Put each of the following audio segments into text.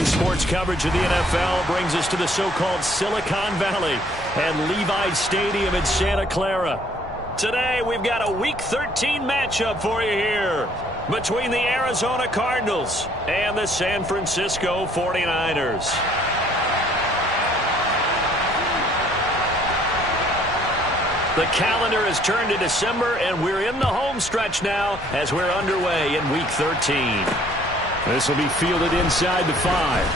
Today's sports coverage of the NFL brings us to the so-called Silicon Valley and Levi's Stadium in Santa Clara. Today, we've got a Week 13 matchup for you here between the Arizona Cardinals and the San Francisco 49ers. The calendar has turned to December, and we're in the home stretch now as we're underway in Week 13. This will be fielded inside the 5.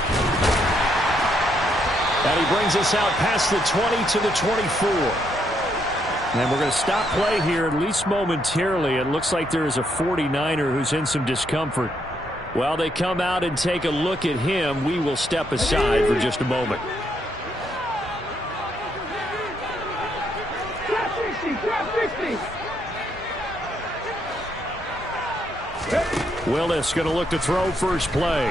And he brings us out past the 20 to the 24. And we're going to stop play here, at least momentarily. It looks like there is a 49er who's in some discomfort. While they come out and take a look at him, we will step aside for just a moment. Willis going to look to throw first play.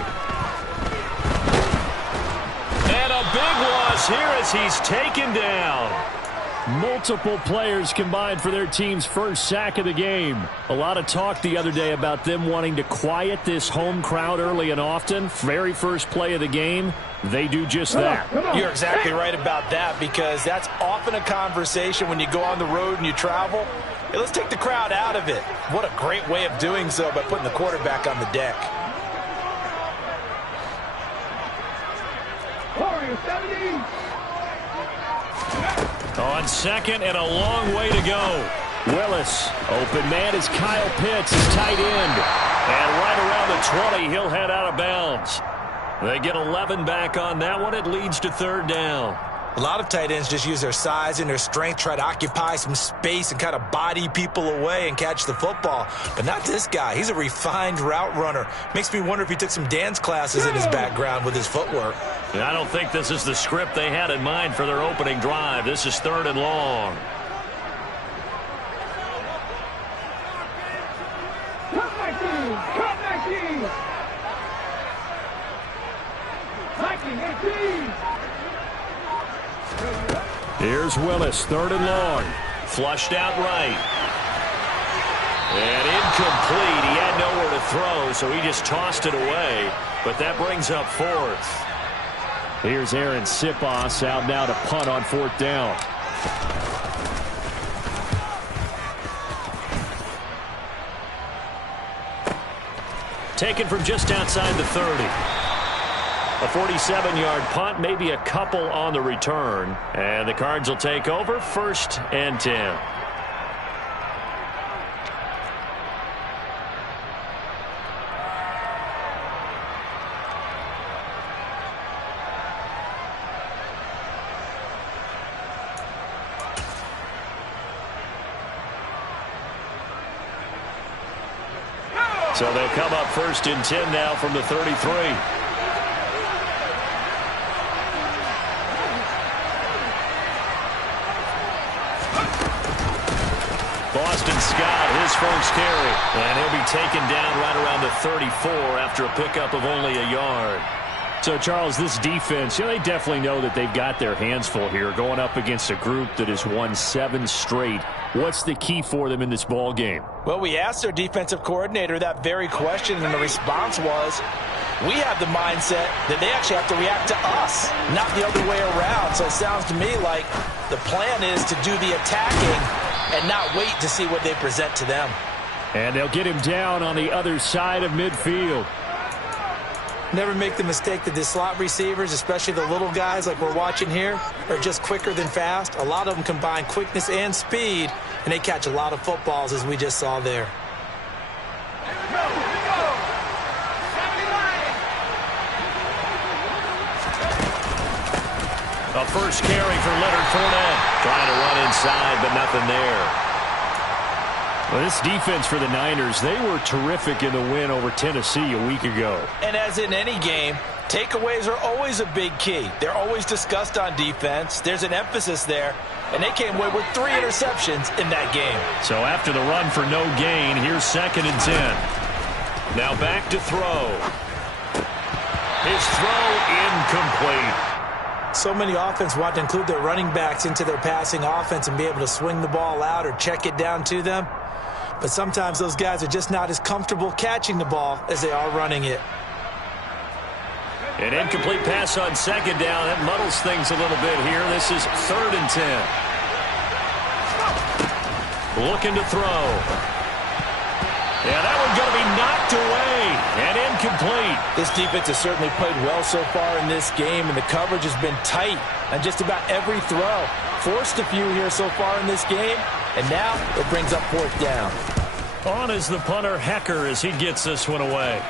And a big loss here as he's taken down. Multiple players combined for their team's first sack of the game. A lot of talk the other day about them wanting to quiet this home crowd early and often. Very first play of the game, they do just that. You're exactly right about that, because that's often a conversation when you go on the road and you travel. Hey, let's take the crowd out of it. What a great way of doing so by putting the quarterback on the deck. On second and a long way to go. Willis, open man is Kyle Pitts, his tight end. And right around the 20, he'll head out of bounds. They get 11 back on that one. It leads to third down. A lot of tight ends just use their size and their strength, try to occupy some space and kind of body people away and catch the football. But not this guy. He's a refined route runner. Makes me wonder if he took some dance classes in his background with his footwork. I don't think this is the script they had in mind for their opening drive. This is third and long. Here's Willis, third and long. Flushed out right. And incomplete. He had nowhere to throw, so he just tossed it away. But that brings up fourth. Here's Aaron Sipos out now to punt on fourth down. Taken from just outside the 30. A 47-yard punt, maybe a couple on the return. And the Cards will take over, 1st and 10. So they'll come up 1st and 10 now from the 33. Boston Scott, his first carry. And he'll be taken down right around the 34 after a pickup of only a yard. So, Charles, this defense, they definitely know that they've got their hands full here going up against a group that has won 7 straight. What's the key for them in this ball game? Well, we asked their defensive coordinator that very question, and the response was, we have the mindset that they actually have to react to us, not the other way around. So it sounds to me like the plan is to do the attacking and not wait to see what they present to them. And they'll get him down on the other side of midfield. Never make the mistake that the slot receivers, especially the little guys like we're watching here, are just quicker than fast. A lot of them combine quickness and speed, and they catch a lot of footballs, as we just saw there. A first carry for Leonard Fournette. Trying to run inside, but nothing there. Well, this defense for the Niners, they were terrific in the win over Tennessee a week ago. And as in any game, takeaways are always a big key. They're always discussed on defense. There's an emphasis there, and they came away with 3 interceptions in that game. So after the run for no gain, here's 2nd and 10. Now back to throw. His throw incomplete. So many offenses want to include their running backs into their passing offense and be able to swing the ball out or check it down to them. But sometimes those guys are just not as comfortable catching the ball as they are running it. An incomplete pass on second down. That muddles things a little bit here. This is 3rd and 10. Looking to throw. Yeah, that one's going to be knocked away and incomplete. This defense has certainly played well so far in this game, and the coverage has been tight on just about every throw. Forced a few here so far in this game, and now it brings up 4th down. On is the punter, Hecker, as he gets this one away.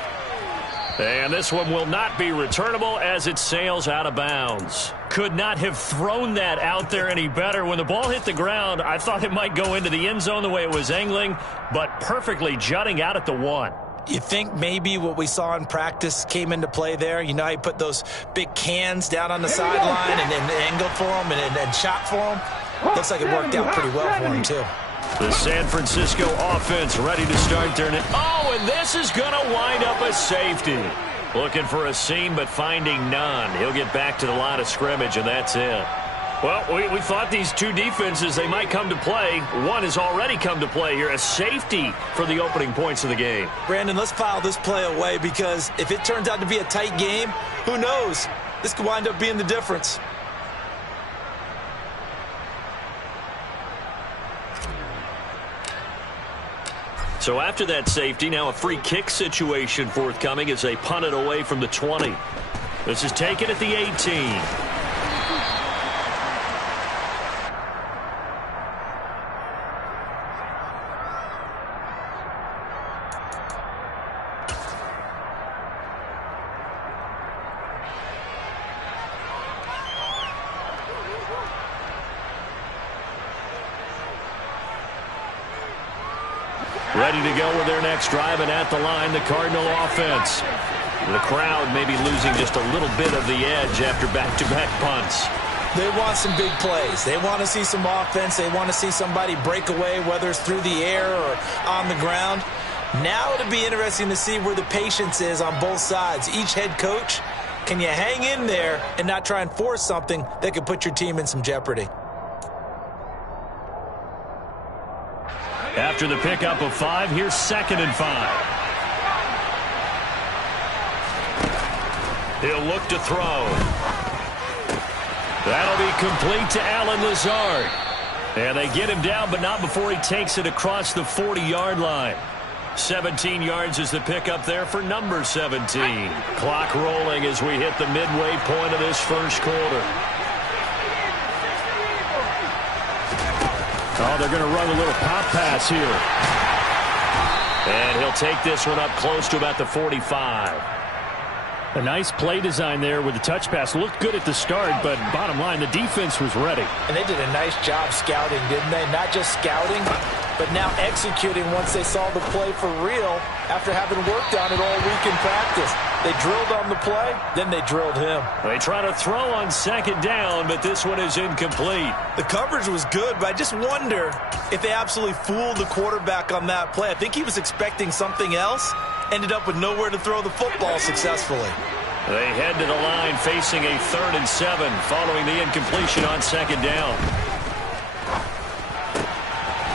And this one will not be returnable as it sails out of bounds. Could not have thrown that out there any better. When the ball hit the ground, I thought it might go into the end zone the way it was angling, but perfectly jutting out at the 1. You think maybe what we saw in practice came into play there? You know how you put those big cans down on the sideline and angle for them and shot for them? Looks like it worked out pretty well for him, too. The San Francisco offense ready to start their... Oh, and this is going to wind up a safety. Looking for a seam, but finding none. He'll get back to the line of scrimmage, and that's it. Well, we thought these two defenses, they might come to play. One has already come to play here. A safety for the opening points of the game. Brandon, let's file this play away, because if it turns out to be a tight game, who knows? This could wind up being the difference. So after that safety, now a free kick situation forthcoming as they punt it away from the 20. This is taken at the 18. Ready to go with their next drive, and at the line, the Cardinal offense. The crowd maybe losing just a little bit of the edge after back-to-back punts. They want some big plays. They want to see some offense. They want to see somebody break away, whether it's through the air or on the ground. Now it'll be interesting to see where the patience is on both sides. Each head coach, can you hang in there and not try and force something that could put your team in some jeopardy? After the pickup of 5, here's 2nd and 5. He'll look to throw. That'll be complete to Allen Lazard. And they get him down, but not before he takes it across the 40-yard line. 17 yards is the pickup there for number 17. Clock rolling as we hit the midway point of this first quarter. Oh, they're going to run a little pop pass here. And he'll take this one up close to about the 45. A nice play design there with the touch pass. Looked good at the start, but bottom line, the defense was ready. And they did a nice job scouting, didn't they? Not just scouting, but now executing once they saw the play for real after having worked on it all week in practice. They drilled on the play, then they drilled him. They try to throw on 2nd down, but this one is incomplete. The coverage was good, but I just wonder if they absolutely fooled the quarterback on that play. I think he was expecting something else. Ended up with nowhere to throw the football successfully. They head to the line facing a 3rd and 7 following the incompletion on 2nd down.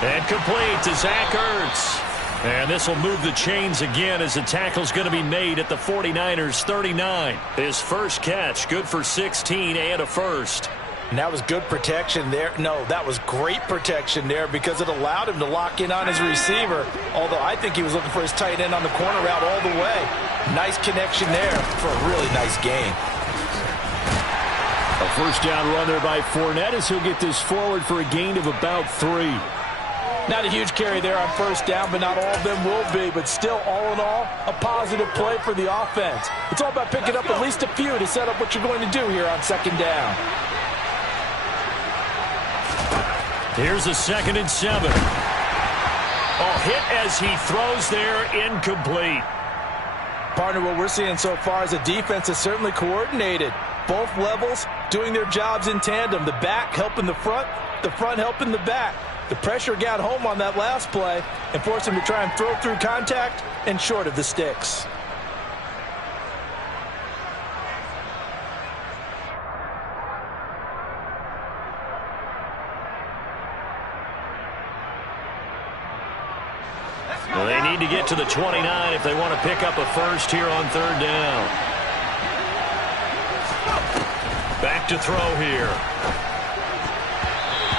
And complete to Zach Ertz. And this will move the chains again as the tackle's going to be made at the 49ers 39. His first catch, good for 16 and a first. And that was good protection there. No, that was great protection there because it allowed him to lock in on his receiver. Although I think he was looking for his tight end on the corner route all the way. Nice connection there for a really nice game. A first down run there by Fournette as he'll get this forward for a gain of about 3. Not a huge carry there on first down, but not all of them will be. But still, all in all, a positive play for the offense. It's all about picking up at least a few to set up what you're going to do here on 2nd down. Here's a 2nd and 7. Oh, hit as he throws there, incomplete. Partner, what we're seeing so far is the defense is certainly coordinated. Both levels doing their jobs in tandem. The back helping the front helping the back. The pressure got home on that last play and forced him to try and throw through contact and short of the sticks. Well, they need to get to the 29 if they want to pick up a first here on 3rd down. to throw here.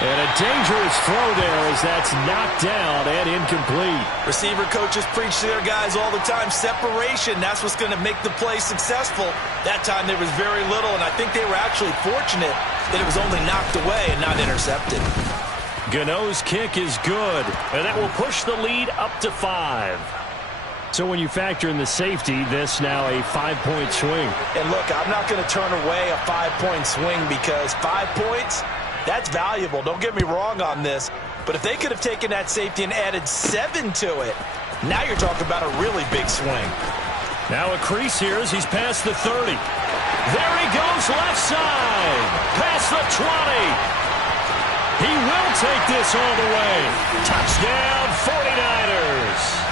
And a dangerous throw there as that's knocked down and incomplete. Receiver coaches preach to their guys all the time. Separation, that's what's going to make the play successful. That time there was very little, and I think they were actually fortunate that it was only knocked away and not intercepted. Gano's kick is good, and that will push the lead up to 5. So when you factor in the safety, this now a 5-point swing. And look, I'm not going to turn away a 5-point swing because 5 points, that's valuable. Don't get me wrong on this. But if they could have taken that safety and added 7 to it, now you're talking about a really big swing. Now a crease here as he's past the 30. There he goes left side. Past the 20. He will take this all the way. Touchdown 49ers.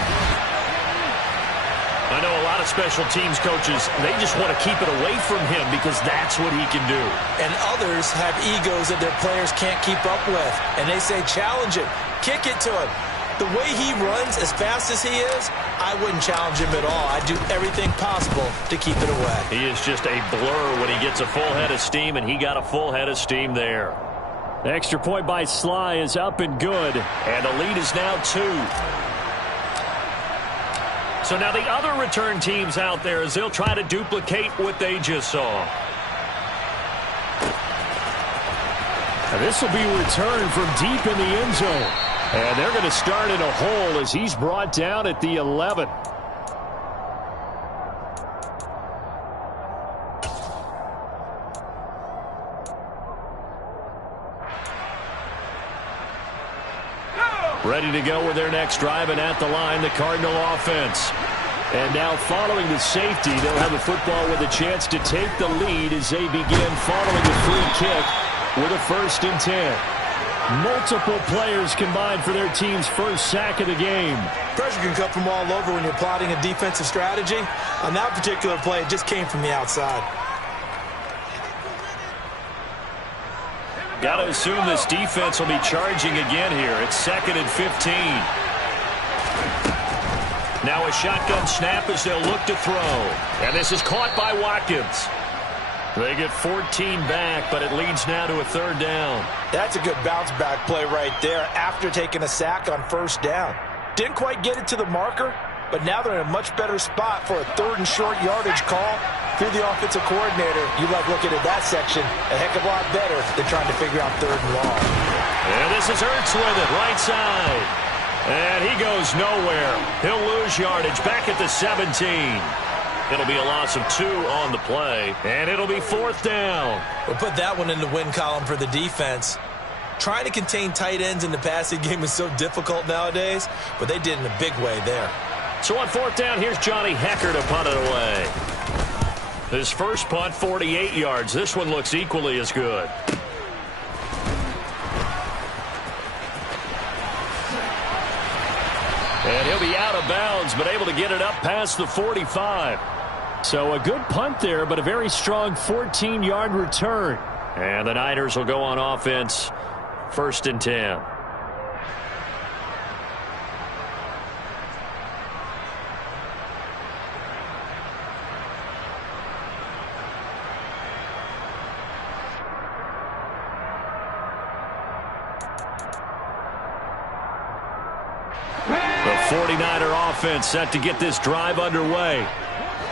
I know a lot of special teams coaches, they just want to keep it away from him because that's what he can do. And others have egos that their players can't keep up with. And they say, challenge him, kick it to him. The way he runs as fast as he is, I wouldn't challenge him at all. I'd do everything possible to keep it away. He is just a blur when he gets a full head of steam, and he got a full head of steam there. The extra point by Sly is up and good, and the lead is now 2. So now the other return teams out there as they'll try to duplicate what they just saw. And this will be returned from deep in the end zone. And they're going to start in a hole as he's brought down at the 11. Ready to go with their next drive, and at the line, the Cardinal offense. And now following the safety, they'll have the football with a chance to take the lead as they begin following the free kick with a 1st and 10. Multiple players combined for their team's first sack of the game. Pressure can come from all over when you're plotting a defensive strategy. On that particular play, it just came from the outside. Got to assume this defense will be charging again here. It's 2nd and 15. Now a shotgun snap as they'll look to throw. And this is caught by Watkins. They get 14 back, but it leads now to a 3rd down. That's a good bounce back play right there after taking a sack on 1st down. Didn't quite get it to the marker, but now they're in a much better spot for a 3rd and short yardage call. Through the offensive coordinator, you like looking at that section a heck of a lot better than trying to figure out 3rd and long. And this is Ertz with it, right side. And he goes nowhere. He'll lose yardage back at the 17. It'll be a loss of 2 on the play, and it'll be 4th down. We'll put that one in the win column for the defense. Trying to contain tight ends in the passing game is so difficult nowadays, but they did in a big way there. So on 4th down, here's Johnny Hecker to punt it away. His first punt, 48 yards. This one looks equally as good. And he'll be out of bounds, but able to get it up past the 45. So a good punt there, but a very strong 14-yard return. And the Niners will go on offense, 1st and 10. The 49er offense set to get this drive underway.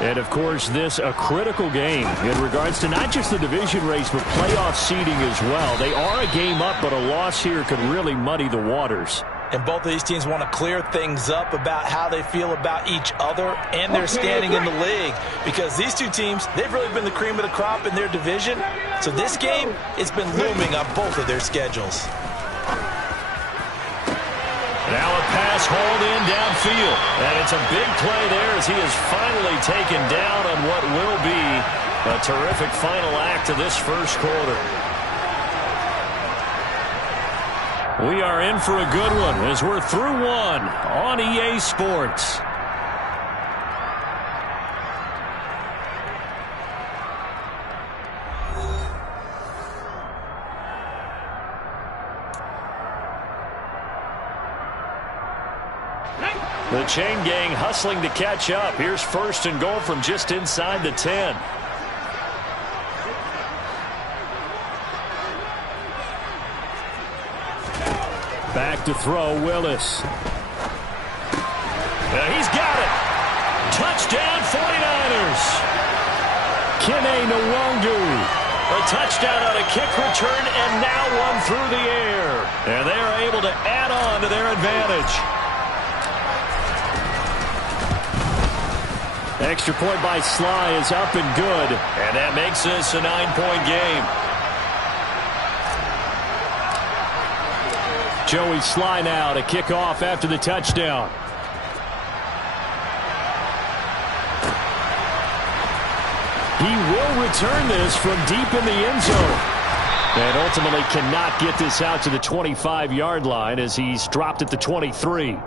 And, of course, this a critical game in regards to not just the division race, but playoff seeding as well. They are a game up, but a loss here could really muddy the waters. And both of these teams want to clear things up about how they feel about each other and their standing in the league. Because these two teams, they've really been the cream of the crop in their division. So this game, it's been looming on both of their schedules. Now a pass hauled in downfield. And it's a big play there as he is finally taken down on what will be a terrific final act of this first quarter. We are in for a good one as we're through one on EA Sports. The chain gang hustling to catch up. Here's 1st and goal from just inside the 10. Back to throw, Willis. He's got it. Touchdown, 49ers. Kene Nwangu. A touchdown on a kick return and now one through the air. And they are able to add on to their advantage. Extra point by Sly is up and good. And that makes this a 9-point game. Joey Sly now to kick off after the touchdown. He will return this from deep in the end zone. And ultimately cannot get this out to the 25-yard line as he's dropped at the 23.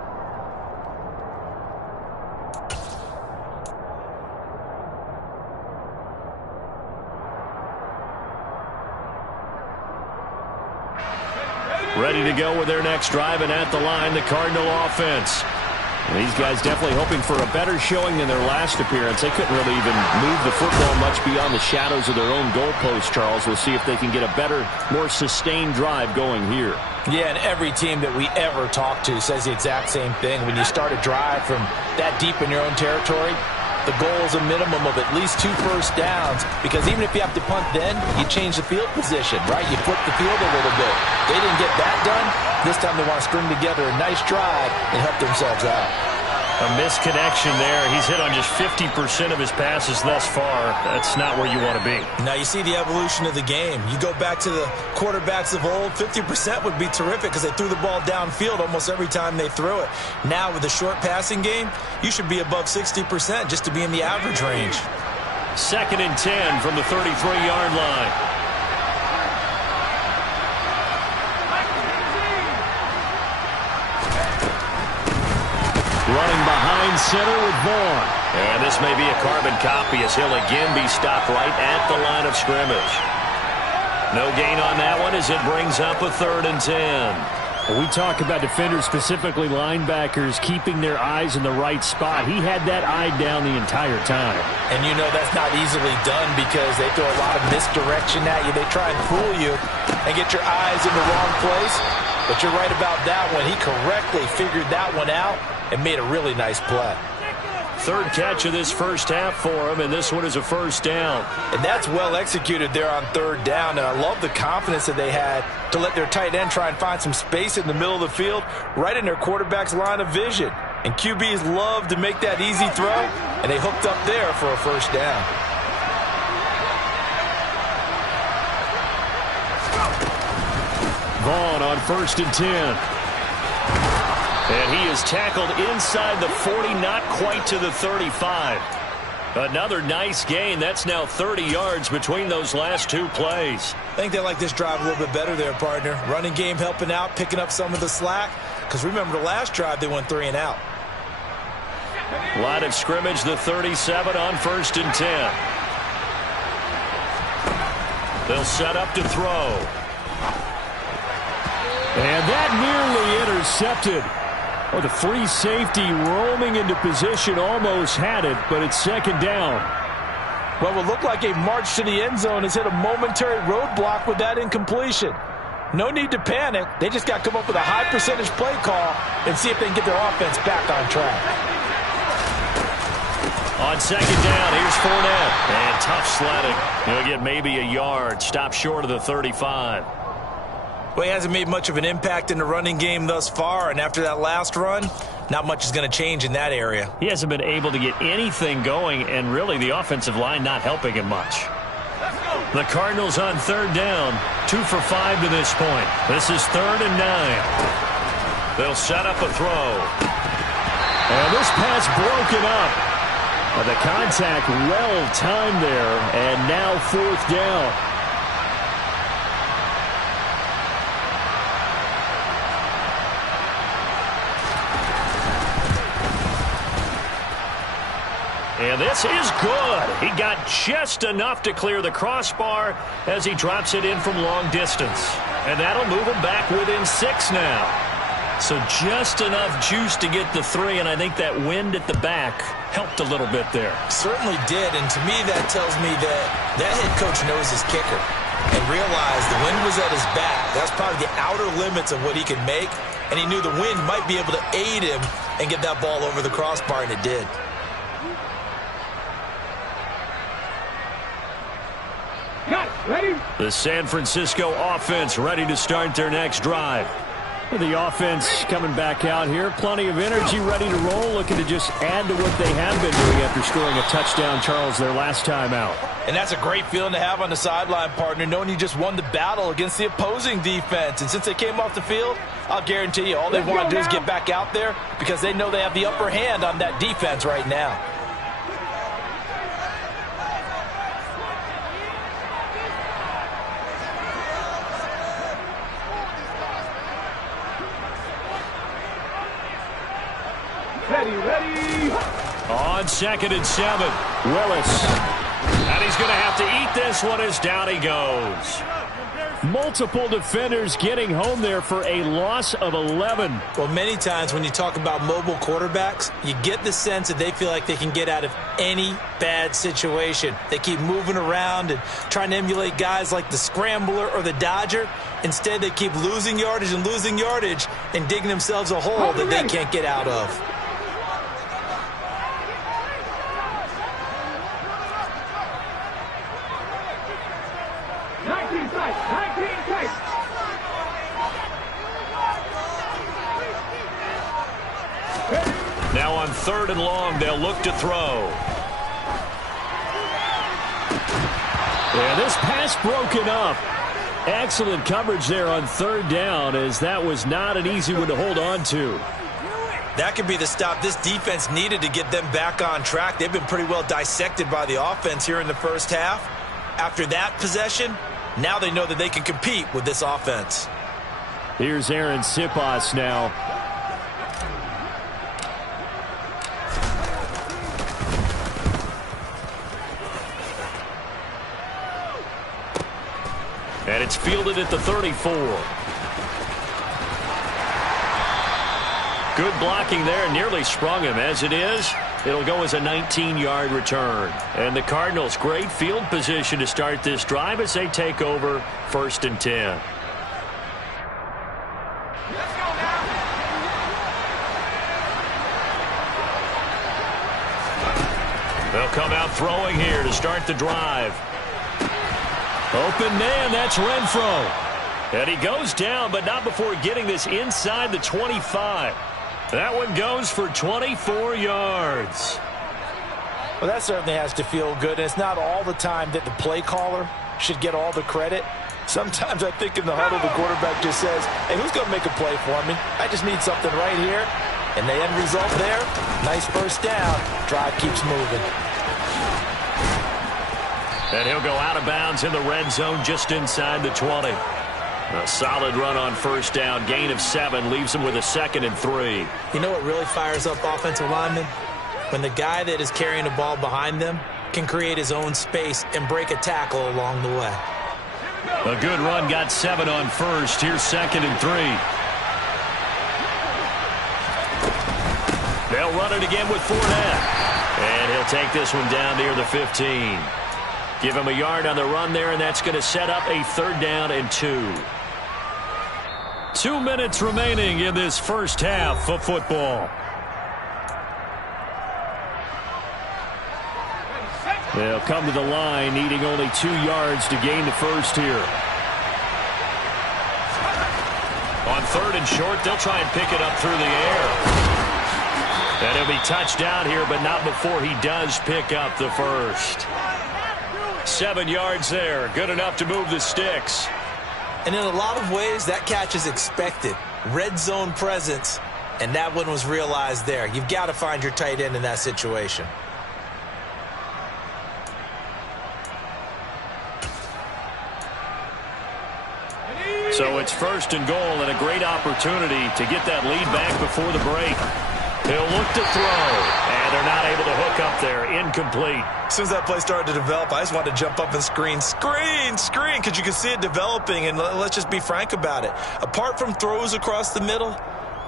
Ready to go with their next drive, and at the line, the Cardinal offense. And these guys definitely hoping for a better showing than their last appearance. They couldn't really even move the football much beyond the shadows of their own goalpost, Charles. We'll see if they can get a better, more sustained drive going here. Yeah, and every team that we ever talk to says the exact same thing. When you start a drive from that deep in your own territory, the goal is a minimum of at least 2 first downs, because even if you have to punt then, you change the field position, right? You flip the field a little bit. They didn't get that done. This time they want to string together a nice drive and help themselves out. A misconnection there. He's hit on just 50% of his passes thus far. That's not where you want to be. Now you see the evolution of the game. You go back to the quarterbacks of old, 50% would be terrific because they threw the ball downfield almost every time they threw it. Now with the short passing game, you should be above 60% just to be in the average range. 2nd and 10 from the 33-yard line. Running behind center with Vaughn. And this may be a carbon copy as he'll again be stopped right at the line of scrimmage. No gain on that one as it brings up a 3rd and 10. We talk about defenders, specifically linebackers, keeping their eyes in the right spot. He had that eye down the entire time. And you know that's not easily done because they throw a lot of misdirection at you. They try and fool you and get your eyes in the wrong place. But you're right about that one. He correctly figured that one out and made a really nice play. 3rd catch of this first half for him, and this one is a 1st down. And that's well executed there on 3rd down, and I love the confidence that they had to let their tight end try and find some space in the middle of the field, right in their quarterback's line of vision. And QBs love to make that easy throw, and they hooked up there for a 1st down. Vaughn on 1st and 10. And he is tackled inside the 40, not quite to the 35. Another nice gain. That's now 30 yards between those last 2 plays. I think they like this drive a little bit better there, partner. Running game helping out, picking up some of the slack. Because remember the last drive, they went 3 and out. Line of scrimmage, the 37 on 1st and 10. They'll set up to throw. And that nearly intercepted. Oh, the free safety roaming into position almost had it, but it's 2nd down. Well, it looked like a march to the end zone has hit a momentary roadblock with that incompletion. No need to panic. They just got to come up with a high percentage play call and see if they can get their offense back on track. On 2nd down, here's Fournette. And tough sledding. He'll get maybe a yard. Stop short of the 35. Well, he hasn't made much of an impact in the running game thus far, and after that last run, not much is going to change in that area. He hasn't been able to get anything going, and really the offensive line not helping him much. The Cardinals on 3rd down, 2 for 5 to this point. This is 3rd and 9. They'll set up a throw. And this pass broken up. The contact well timed there, and now 4th down. And this is good. He got just enough to clear the crossbar as he drops it in from long distance. And that'll move him back within 6 now. So just enough juice to get the 3, and I think that wind at the back helped a little bit there. Certainly did, and to me that tells me that head coach knows his kicker. and realized the wind was at his back. That's probably the outer limits of what he can make, and he knew the wind might be able to aid him and get that ball over the crossbar, and it did. The San Francisco offense ready to start their next drive. The offense coming back out here. Plenty of energy, ready to roll, looking to just add to what they have been doing after scoring a touchdown, Charles, their last time out. And that's a great feeling to have on the sideline, partner, knowing you just won the battle against the opposing defense. And since they came off the field, I'll guarantee you all they want to do is get back out there because they know they have the upper hand on that defense right now. Ready. On 2nd and 7, Willis. And he's going to have to eat this one as down he goes. Multiple defenders getting home there for a loss of 11. Well, many times when you talk about mobile quarterbacks, you get the sense that they feel like they can get out of any bad situation. They keep moving around and trying to emulate guys like the Scrambler or the Dodger. Instead, they keep losing yardage and digging themselves a hole that they can't get out of. Now on 3rd and long, they'll look to throw. Yeah, this pass broken up. Excellent coverage there on 3rd down, as that was not an easy one to hold on to. That could be the stop this defense needed to get them back on track. They've been pretty well dissected by the offense here in the first half. After that possession, now they know that they can compete with this offense. Here's Aaron Sipas now. And it's fielded at the 34. Good blocking there. Nearly sprung him. As it is, it'll go as a 19-yard return. And the Cardinals, great field position to start this drive as they take over 1st and 10. They'll come out throwing here to start the drive. Open man, that's Renfro. And he goes down, but not before getting this inside the 25. That one goes for 24 yards. Well, that certainly has to feel good. And it's not all the time that the play caller should get all the credit. Sometimes I think in the huddle, the quarterback just says, hey, who's going to make a play for me? I just need something right here. And the end result there, nice first down. Drive keeps moving. And he'll go out of bounds in the red zone just inside the 20. A solid run on 1st down. Gain of 7 leaves him with a 2nd and 3. You know what really fires up offensive linemen? When the guy that is carrying the ball behind them can create his own space and break a tackle along the way. A good run, got 7 on 1st. Here's 2nd and 3. They'll run it again with Fournette. And he'll take this one down near the 15. Give him a yard on the run there, and that's going to set up a 3rd down and 2. 2 minutes remaining in this first half of football. They'll come to the line, needing only 2 yards to gain the first here. On 3rd and short, they'll try and pick it up through the air. And he'll be touched down here, but not before he does pick up the first. 7 yards there. Good enough to move the sticks. And in a lot of ways, that catch is expected. Red zone presence, and that one was realized there. You've got to find your tight end in that situation. So it's 1st and goal, and a great opportunity to get that lead back before the break. He'll look to throw, and they're not able to hook up there. Incomplete. As soon as that play started to develop, I just wanted to jump up and scream, because you can see it developing, and let's just be frank about it. Apart from throws across the middle,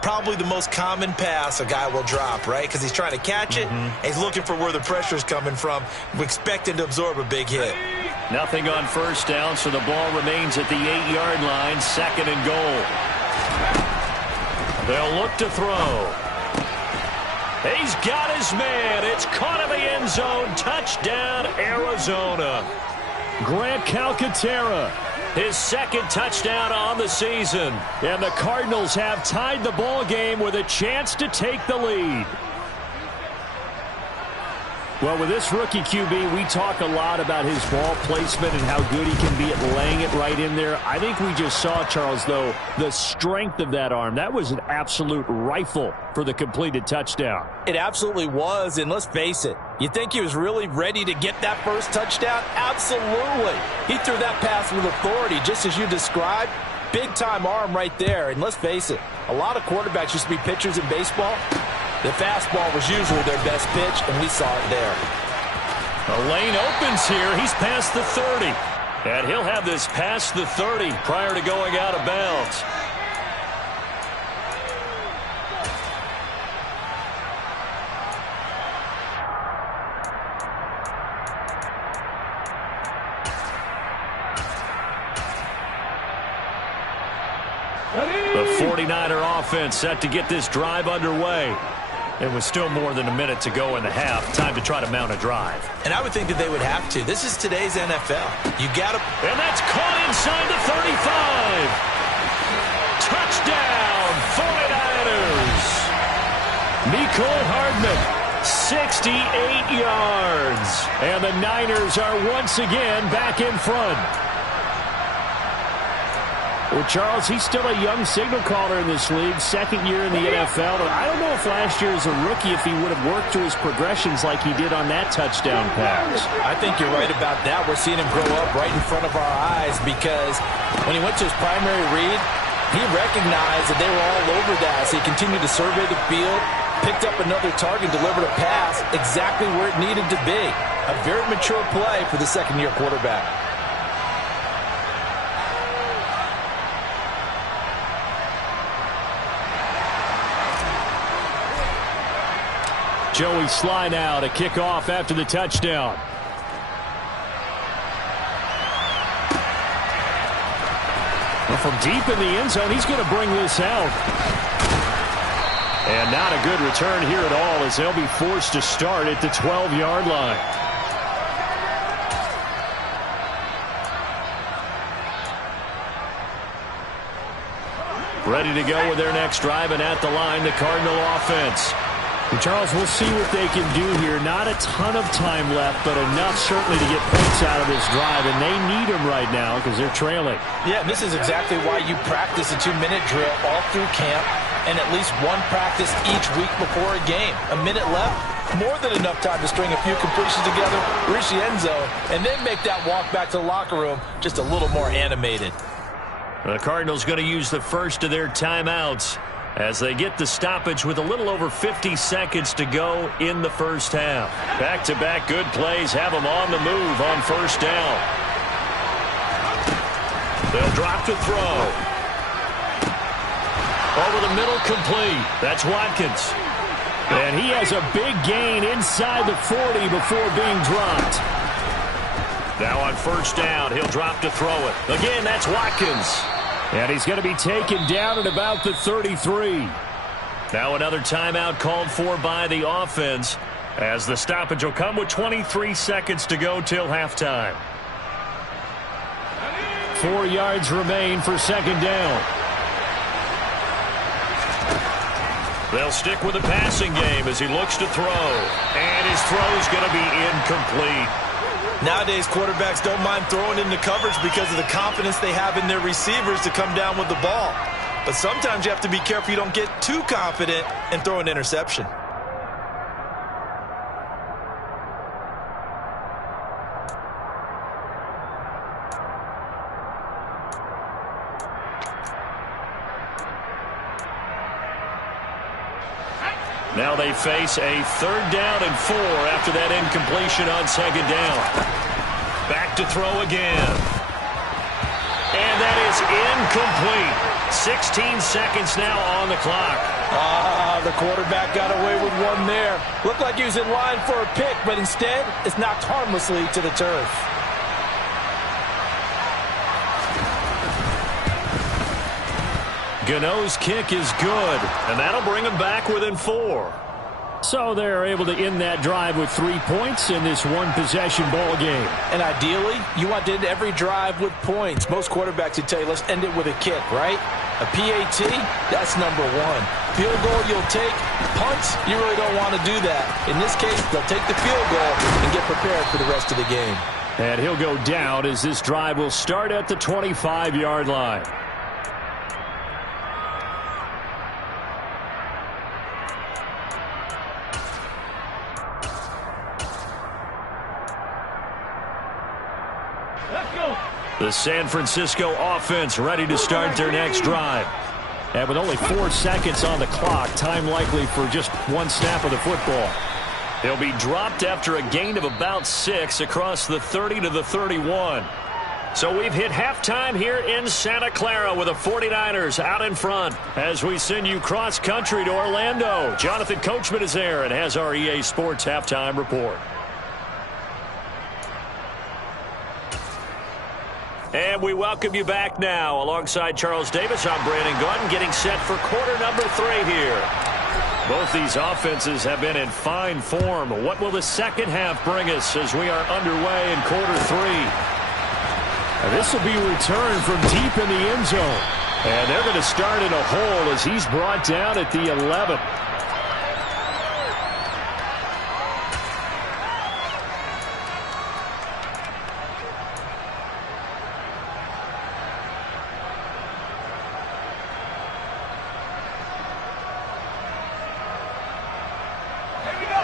probably the most common pass a guy will drop, right? Because he's trying to catch it, and he's looking for where the pressure's coming from, expecting to absorb a big hit. Nothing on first down, so the ball remains at the 8-yard line, 2nd and goal. They'll look to throw. He's got his man. It's caught in the end zone. Touchdown, Arizona. Grant Calcaterra, his 2nd touchdown on the season. And the Cardinals have tied the ball game with a chance to take the lead. Well, with this rookie QB, we talk a lot about his ball placement and how good he can be at laying it right in there. I think we just saw, Charles, though, the strength of that arm. That was an absolute rifle for the completed touchdown. It absolutely was, and let's face it, you think he was really ready to get that first touchdown? Absolutely. He threw that pass with authority, just as you described. Big-time arm right there, and let's face it, a lot of quarterbacks used to be pitchers in baseball. The fastball was usually their best pitch, and we saw it there. The lane opens here. He's past the 30. And he'll have this past the 30 prior to going out of bounds. The 49er offense set to get this drive underway. It was still more than a minute to go in the half. Time to try to mount a drive. And I would think that they would have to. This is today's NFL. You got to... And that's caught inside the 35. Touchdown, 49ers. Mecole Hardman, 68 yards. And the Niners are once again back in front. Well, Charles, he's still a young signal caller in this league, 2nd year in the NFL. But I don't know if last year as a rookie, if he would have worked through his progressions like he did on that touchdown pass. I think you're right about that. We're seeing him grow up right in front of our eyes because when he went to his primary read, he recognized that they were all over that. So he continued to survey the field, picked up another target, delivered a pass exactly where it needed to be. A very mature play for the 2nd-year quarterback. Joey Sly now to kick off after the touchdown. Well, from deep in the end zone, he's going to bring this out. And not a good return here at all as they'll be forced to start at the 12-yard line. Ready to go with their next drive, and at the line, the Cardinal offense. Charles, we'll see what they can do here. Not a ton of time left, but enough certainly to get points out of this drive, and they need them right now because they're trailing. Yeah, this is exactly why you practice a 2-minute drill all through camp and at least one practice each week before a game. A minute left, more than enough time to string a few completions together, reach the end zone, and then make that walk back to the locker room just a little more animated. The Cardinals going to use the first of their timeouts as they get the stoppage with a little over 50 seconds to go in the first half. Back-to-back good plays have them on the move on first down. They'll drop to throw. Over the middle, complete. That's Watkins. And he has a big gain inside the 40 before being dropped. Now on first down, he'll drop to throw it. Again, that's Watkins. And he's going to be taken down at about the 33. Now another timeout called for by the offense as the stoppage will come with 23 seconds to go till halftime. 4 yards remain for second down. They'll stick with the passing game as he looks to throw. And his throw is going to be incomplete. Nowadays, quarterbacks don't mind throwing into coverage because of the confidence they have in their receivers to come down with the ball. But sometimes you have to be careful you don't get too confident and throw an interception. Now they face a 3rd down and 4 after that incompletion on second down. Back to throw again. And that is incomplete. 16 seconds now on the clock. The quarterback got away with one there. Looked like he was in line for a pick, but instead it's knocked harmlessly to the turf. Gano's kick is good, and that'll bring them back within 4. So they're able to end that drive with 3 points in this one-possession ball game. And ideally, you want to end every drive with points. Most quarterbacks would tell you, let's end it with a kick, right? A PAT, that's number 1. Field goal you'll take. Punts, you really don't want to do that. In this case, they'll take the field goal and get prepared for the rest of the game. And he'll go down as this drive will start at the 25-yard line. The San Francisco offense ready to start their next drive. And with only 4 seconds on the clock, time likely for just one snap of the football. He'll be dropped after a gain of about 6 across the 30 to the 31. So we've hit halftime here in Santa Clara with the 49ers out in front. As we send you cross-country to Orlando, Jonathan Coachman is there and has our EA Sports halftime report. And we welcome you back now. Alongside Charles Davis, I'm Brandon Gordon, getting set for quarter number 3 here. Both these offenses have been in fine form. What will the second half bring us as we are underway in quarter 3? This will be returned from deep in the end zone. And they're going to start in a hole as he's brought down at the 11.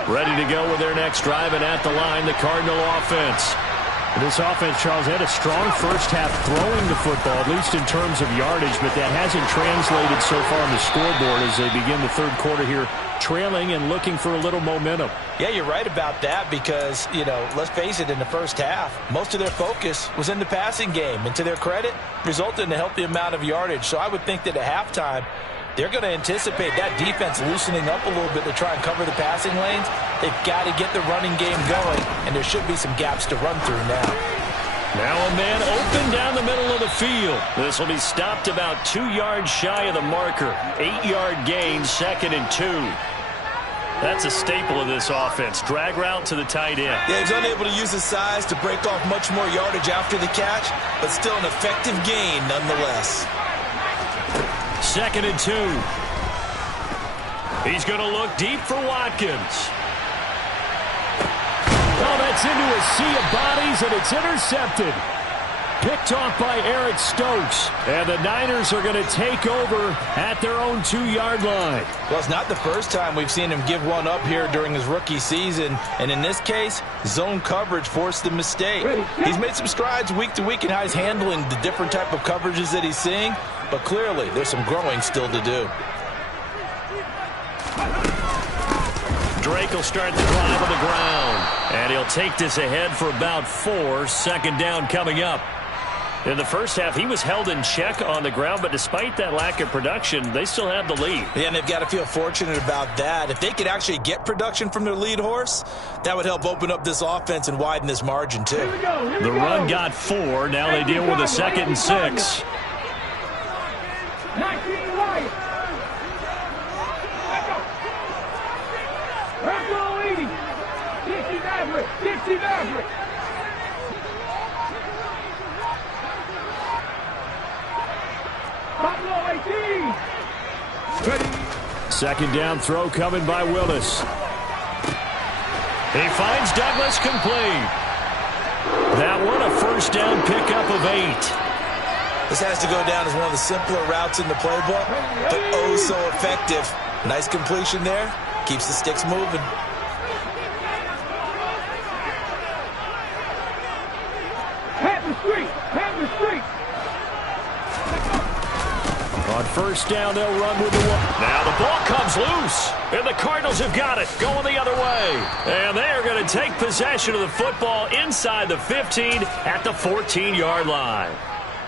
Ready to go with their next drive, and at the line, the Cardinal offense. This offense, Charles, had a strong first half throwing the football, at least in terms of yardage, but that hasn't translated so far on the scoreboard as they begin the third quarter here, trailing and looking for a little momentum. Yeah, you're right about that because, let's face it, in the first half, most of their focus was in the passing game, and to their credit, resulted in a healthy amount of yardage. So I would think that at halftime, they're going to anticipate that defense loosening up a little bit to try and cover the passing lanes. They've got to get the running game going, and there should be some gaps to run through now. Now a man open down the middle of the field. This will be stopped about 2 yards shy of the marker. 8-yard gain, 2nd and 2. That's a staple of this offense. Drag route to the tight end. Yeah, he's unable to use his size to break off much more yardage after the catch, but still an effective gain nonetheless. 2nd and 2. He's going to look deep for Watkins. Oh, that's into a sea of bodies, and it's intercepted. Picked off by Eric Stokes. And the Niners are going to take over at their own 2-yard line. Well, it's not the first time we've seen him give one up here during his rookie season. And in this case, zone coverage forced the mistake. He's made some strides week to week in how he's handling the different type of coverages that he's seeing. But clearly, there's some growing still to do. Drake will start the drive on the ground. And he'll take this ahead for about 4. 2nd down coming up. In the first half, he was held in check on the ground, but despite that lack of production, they still have the lead. Yeah, and they've got to feel fortunate about that. If they could actually get production from their lead horse, that would help open up this offense and widen this margin, too. The run got 4. Now they deal with a 2nd and 6. 19 right. Purple 80. 60 Maverick. 60 Maverick. Pablo 18. Ready. 2nd down throw coming by Willis. He finds Douglas complete. That one a 1st down pickup of 8. This has to go down as one of the simpler routes in the playbook, but oh so effective. Nice completion there. Keeps the sticks moving. Hampton Street. Hampton Street. On 1st down, they'll run with the one. Now the ball comes loose, and the Cardinals have got it, going the other way. And they are going to take possession of the football inside the 15 at the 14-yard line.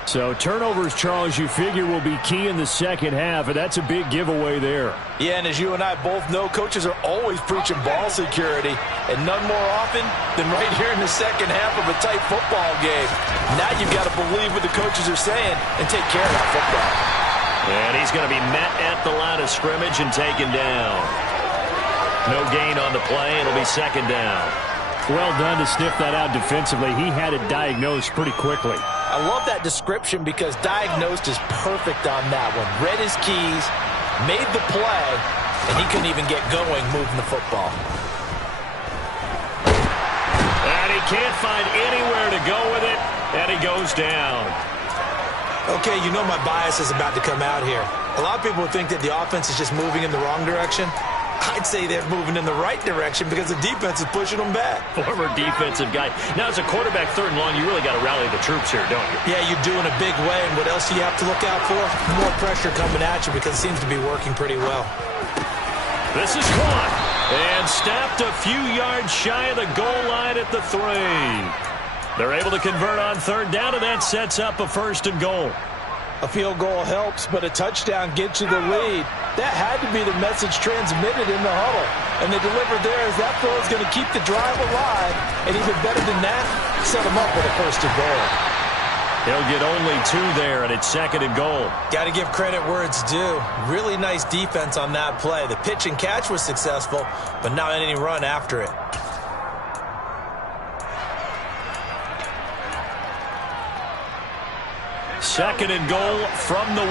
So turnovers, Charles, you figure will be key in the second half, and that's a big giveaway there. Yeah, and as you and I both know, coaches are always preaching ball security, and none more often than right here in the second half of a tight football game. Now you've got to believe what the coaches are saying and take care of that football. And he's going to be met at the line of scrimmage and taken down. No gain on the play. It'll be second down. Well done to sniff that out defensively. He had it diagnosed pretty quickly. I love that description because diagnosed is perfect on that one. Read his keys, made the play, and he couldn't even get going moving the football. And he can't find anywhere to go with it, and he goes down. Okay, you know my bias is about to come out here. A lot of people would think that the offense is just moving in the wrong direction. I'd say they're moving in the right direction because the defense is pushing them back. Former defensive guy. Now, as a quarterback, 3rd and long, you really got to rally the troops here, don't you? Yeah, you do in a big way. And what else do you have to look out for? More pressure coming at you because it seems to be working pretty well. This is caught and snapped a few yards shy of the goal line at the 3. They're able to convert on 3rd down, and that sets up a 1st and goal. A field goal helps, but a touchdown gets you the lead. That had to be the message transmitted in the huddle. And they delivered there as that throw is going to keep the drive alive. And even better than that, set them up with a 1st and goal. He'll get only 2 there, and it's 2nd and goal. Got to give credit where it's due. Really nice defense on that play. The pitch and catch was successful, but not any run after it. Second and goal from the 1.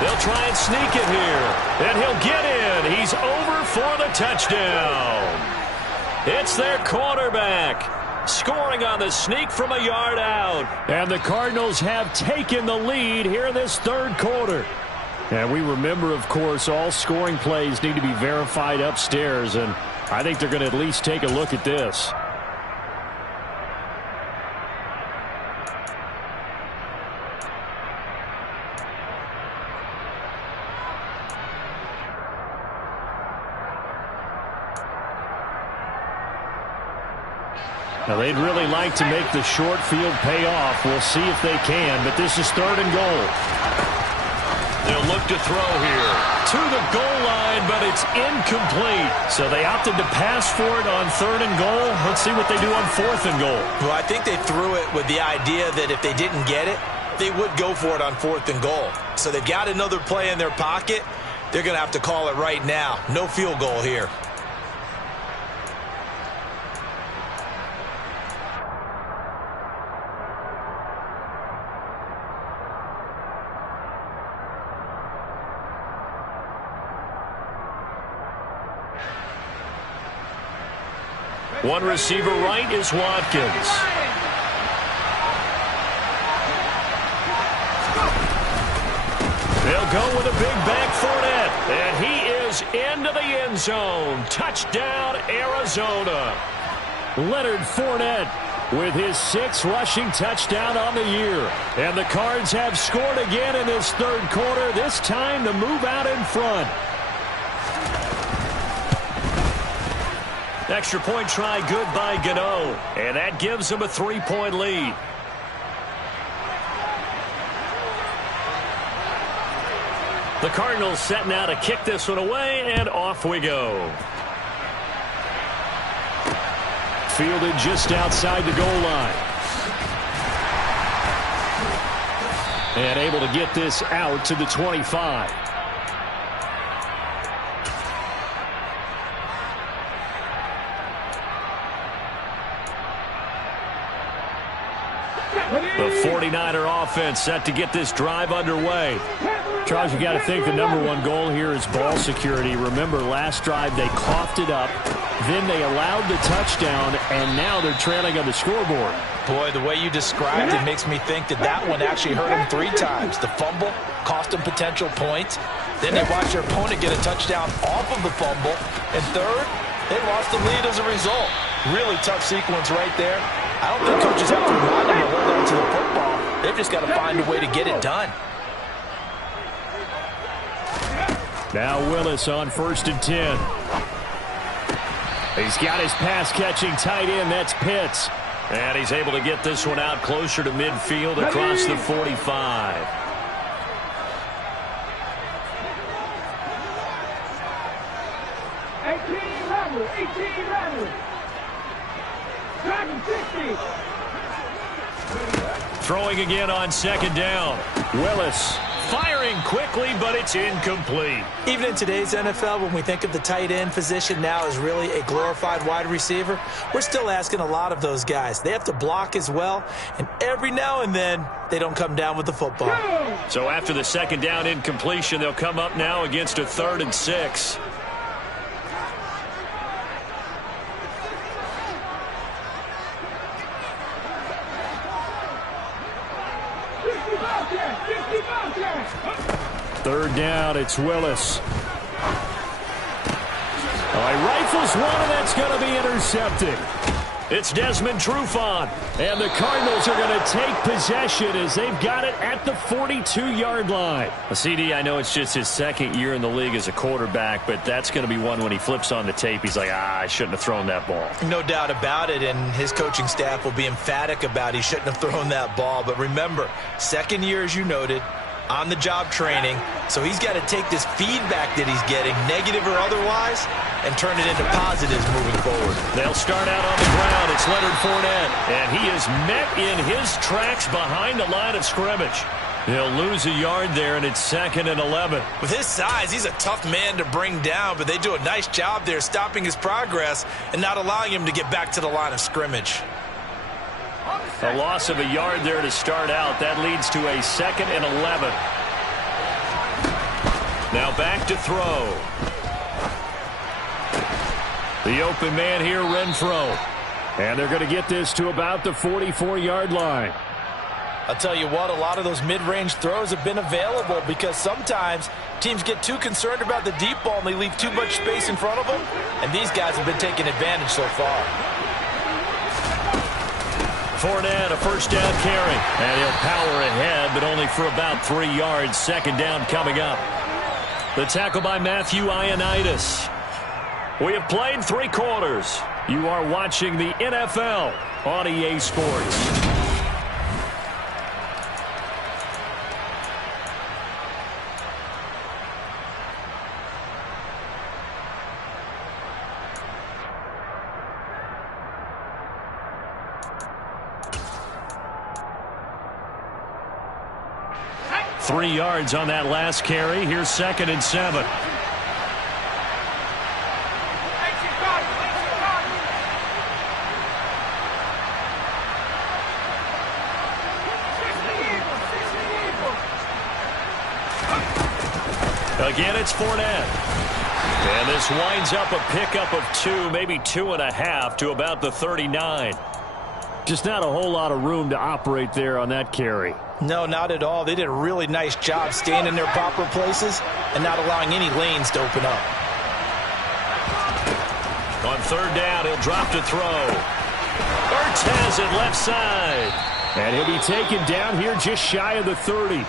They'll try and sneak it here, and he'll get in. He's over for the touchdown. It's their quarterback scoring on the sneak from a yard out. And the Cardinals have taken the lead here in this 3rd quarter. And we remember, of course, all scoring plays need to be verified upstairs, and I think they're going to at least take a look at this. Now, they'd really like to make the short field pay off. We'll see if they can, but this is 3rd and goal. They'll look to throw here to the goal line, but it's incomplete. So they opted to pass for it on 3rd and goal. Let's see what they do on 4th and goal. Well, I think they threw it with the idea that if they didn't get it, they would go for it on 4th and goal. So they've got another play in their pocket. They're going to have to call it right now. No field goal here. One receiver right is Watkins. They'll go with a big back Fournette, and he is into the end zone. Touchdown, Arizona. Leonard Fournette with his 6th rushing touchdown on the year. And the Cards have scored again in this 3rd quarter, this time to move out in front. Extra point try good by Gano, and that gives them a 3-point lead. The Cardinals set now to kick this one away, and off we go. Fielded just outside the goal line. And able to get this out to the 25. The 49er offense set to get this drive underway. Charles, you got to think the #1 goal here is ball security. Remember, last drive they coughed it up, then they allowed the touchdown, and now they're trailing on the scoreboard. Boy, the way you described it makes me think that that one actually hurt them 3 times. The fumble cost them potential points. Then they watched their opponent get a touchdown off of the fumble. And third, they lost the lead as a result. Really tough sequence right there. I don't think coaches have to remind them to hold on to the football. They've just got to find a way to get it done. Now Willis on 1st and 10. He's got his pass-catching tight end. That's Pitts. And he's able to get this one out closer to midfield across the 45. Throwing again on second down. Willis firing quickly, but it's incomplete. Even in today's NFL, when we think of the tight end position now as really a glorified wide receiver, we're still asking a lot of those guys. They have to block as well, and every now and then they don't come down with the football. So after the second down incompletion, they'll come up now against a 3rd and 6. Third down, it's Willis. Rifles one, and that's going to be intercepted. It's Desmond Trufant. And the Cardinals are going to take possession as they've got it at the 42-yard line. CD, I know it's just his 2nd year in the league as a quarterback, but that's going to be one when he flips on the tape. He's like, I shouldn't have thrown that ball. No doubt about it, and his coaching staff will be emphatic about he shouldn't have thrown that ball. But remember, 2nd year, as you noted, on-the-job training, so he's got to take this feedback that he's getting, negative or otherwise, and turn it into positives moving forward. They'll start out on the ground. It's Leonard Fournette, and he is met in his tracks behind the line of scrimmage. He'll lose a yard there, and it's 2nd and 11. With his size, he's a tough man to bring down, but they do a nice job there stopping his progress and not allowing him to get back to the line of scrimmage. A loss of a yard there to start out. That leads to a 2nd and 11. Now back to throw. The open man here, Renfro. And they're going to get this to about the 44-yard line. I'll tell you what, a lot of those mid-range throws have been available because sometimes teams get too concerned about the deep ball and they leave too much space in front of them. And these guys have been taking advantage so far. Fournette, a first down carry. And he'll power ahead, but only for about 3 yards. 2nd down coming up. The tackle by Matthew Ioannidis. We have played 3 quarters. You are watching the NFL on EA Sports. Three yards on that last carry. Here's 2nd and 7. Again, it's Fournette. And this winds up a pickup of 2, maybe 2.5 to about the 39. Just not a whole lot of room to operate there on that carry. No, not at all. They did a really nice job staying in their proper places and not allowing any lanes to open up. On 3rd down, he'll drop to throw. Ertz has it left side. And he'll be taken down here just shy of the 30.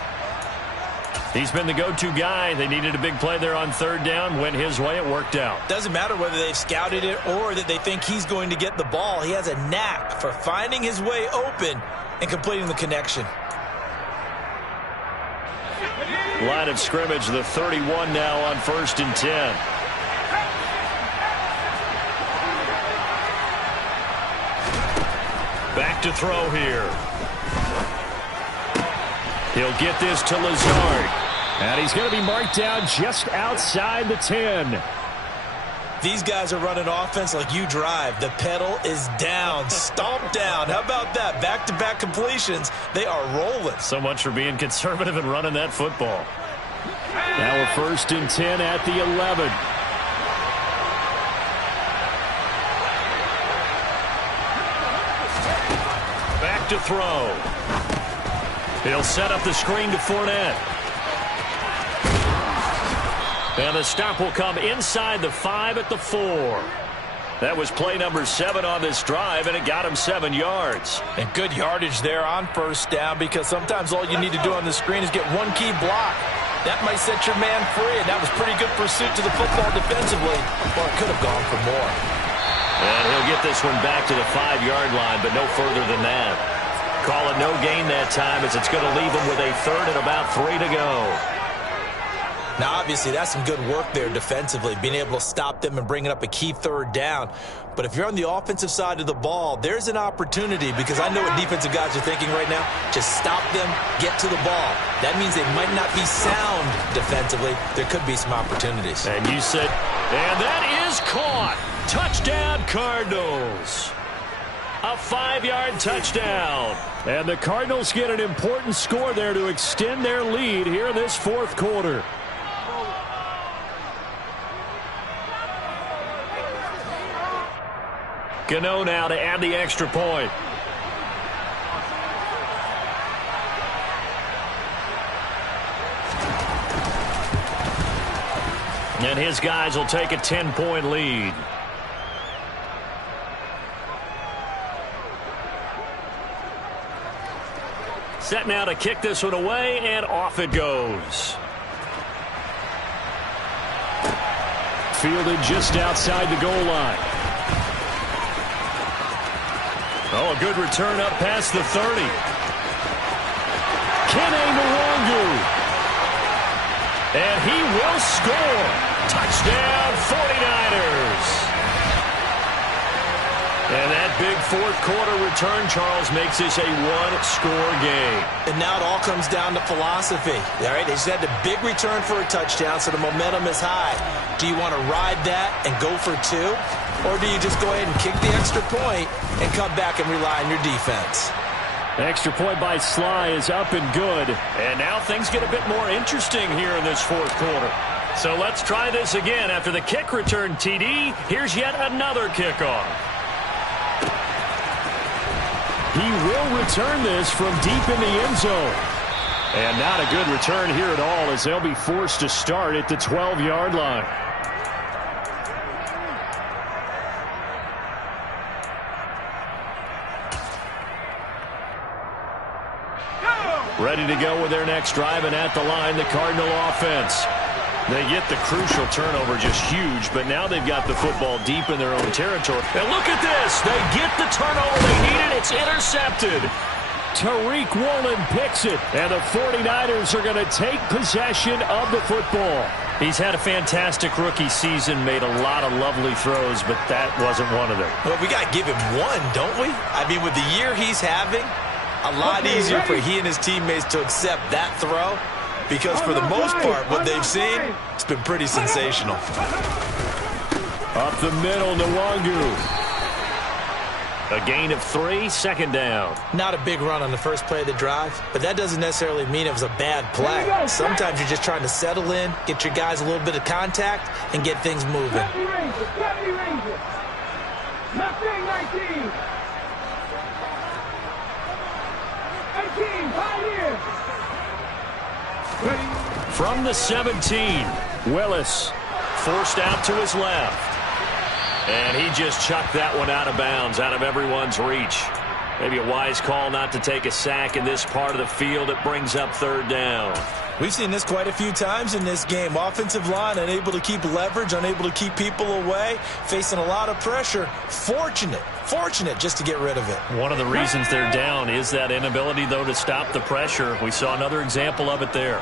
He's been the go-to guy. They needed a big play there on 3rd down. Went his way. It worked out. Doesn't matter whether they've scouted it or that they think he's going to get the ball. He has a knack for finding his way open and completing the connection. Line of scrimmage, the 31 now on 1st and 10. Back to throw here. He'll get this to Lazard. And he's going to be marked down just outside the 10. These guys are running offense like you drive. The pedal is down, stomped down. How about that? Back-to-back completions. They are rolling. So much for being conservative and running that football. Now a 1st and 10 at the 11. Back to throw. He'll set up the screen to Fournette. And the stop will come inside the 5 at the 4. That was play number 7 on this drive, and it got him 7 yards. And good yardage there on 1st down, because sometimes all you need to do on the screen is get one key block. That might set your man free, and that was pretty good pursuit to the football defensively, or it could have gone for more. And he'll get this one back to the 5-yard line, but no further than that. Call it no gain that time, as it's going to leave him with a 3rd and about 3 to go. Now, obviously, that's some good work there defensively, being able to stop them and bringing up a key third down. But if you're on the offensive side of the ball, there's an opportunity, because I know what defensive guys are thinking right now. Just stop them, get to the ball. That means they might not be sound defensively. There could be some opportunities. And you said, and that is caught. Touchdown, Cardinals. A 5-yard touchdown. And the Cardinals get an important score there to extend their lead here in this fourth quarter. Gano now to add the extra point. And his guys will take a 10-point lead. Set now to kick this one away, and off it goes. Fielded just outside the goal line. Oh, a good return up past the 30. Kene Nwangu. And he will score. Touchdown, 49ers. And that big fourth quarter return, Charles, makes this a one-score game. And now it all comes down to philosophy. All right, they just had the big return for a touchdown, so the momentum is high. Do you want to ride that and go for two? Or do you just go ahead and kick the extra point and come back and rely on your defense? Extra point by Sly is up and good. And now things get a bit more interesting here in this fourth quarter. So let's try this again. After the kick return, TD, here's yet another kickoff. He will return this from deep in the end zone. And not a good return here at all, as they'll be forced to start at the 12-yard line. Ready to go with their next drive, and at the line, the Cardinal offense. They get the crucial turnover, just huge, but now they've got the football deep in their own territory. And look at this. They get the turnover they needed. It's intercepted. Tariq Woolen picks it, and the 49ers are going to take possession of the football. He's had a fantastic rookie season, made a lot of lovely throws, but that wasn't one of them. Well, we got to give him one, don't we? I mean, with the year he's having, a lot easier for he and his teammates to accept that throw. Because for the most part, what they've seen, it's been pretty sensational. Up the middle, Nwangu. A gain of 3, second down. Not a big run on the first play of the drive, but that doesn't necessarily mean it was a bad play. Sometimes you're just trying to settle in, get your guys a little bit of contact, and get things moving. From the 17, Willis forced out to his left. And he just chucked that one out of bounds, out of everyone's reach. Maybe a wise call not to take a sack in this part of the field. It brings up third down. We've seen this quite a few times in this game. Offensive line unable to keep leverage, unable to keep people away, facing a lot of pressure. Fortunate just to get rid of it. One of the reasons they're down is that inability, though, to stop the pressure. We saw another example of it there.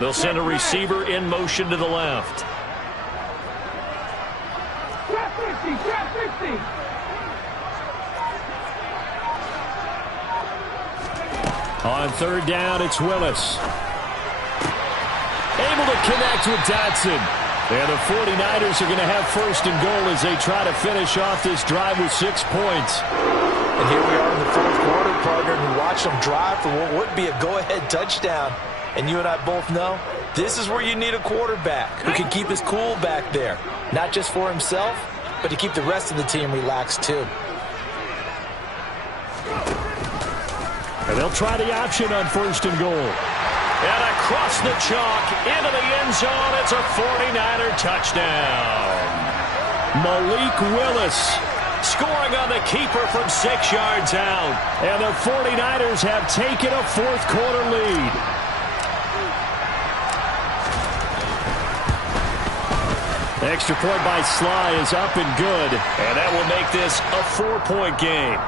They'll send a receiver in motion to the left. On third down, it's Willis. Able to connect with Dotson. And the 49ers are going to have first and goal as they try to finish off this drive with 6 points. And here we are in the fourth quarter, partner, and we watch them drive for what would be a go-ahead touchdown. And you and I both know this is where you need a quarterback who can keep his cool back there. Not just for himself, but to keep the rest of the team relaxed too. And they'll try the option on first and goal. And across the chalk into the end zone, it's a 49er touchdown. Malik Willis scoring on the keeper from 6 yards out. And the 49ers have taken a fourth quarter lead. Extra point by Sly is up and good. And that will make this a 4-point game.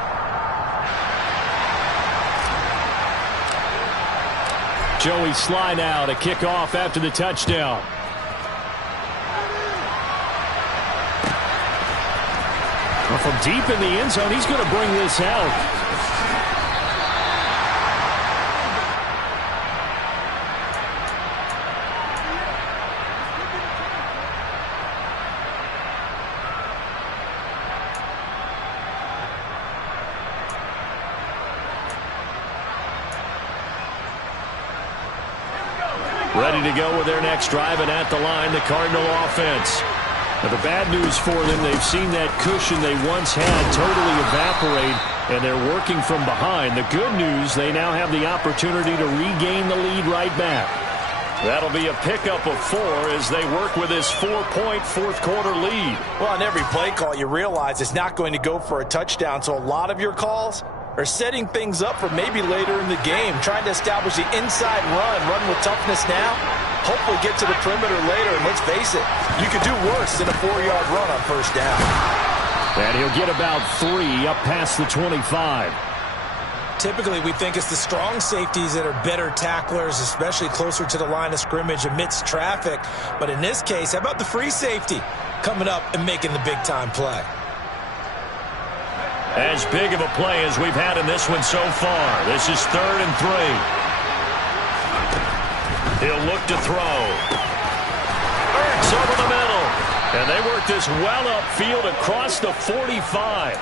Joey slide out, a kickoff after the touchdown. Well, from deep in the end zone, he's going to bring this out. Ready to go with their next drive, and at the line, the Cardinal offense. Now, the bad news for them, they've seen that cushion they once had totally evaporate, and they're working from behind. The good news, they now have the opportunity to regain the lead right back. That'll be a pickup of 4 as they work with this 4-point fourth-quarter lead. Well, on every play call, you realize it's not going to go for a touchdown, so a lot of your calls are setting things up for maybe later in the game, trying to establish the inside run with toughness now, hopefully get to the perimeter later, and let's face it, you could do worse than a 4-yard run on first down. And he'll get about 3 up past the 25. Typically, we think it's the strong safeties that are better tacklers, especially closer to the line of scrimmage amidst traffic. But in this case, how about the free safety coming up and making the big-time play? As big of a play as we've had in this one so far. This is 3rd and 3. He'll look to throw. Ertz over the middle. And they work this well upfield across the 45.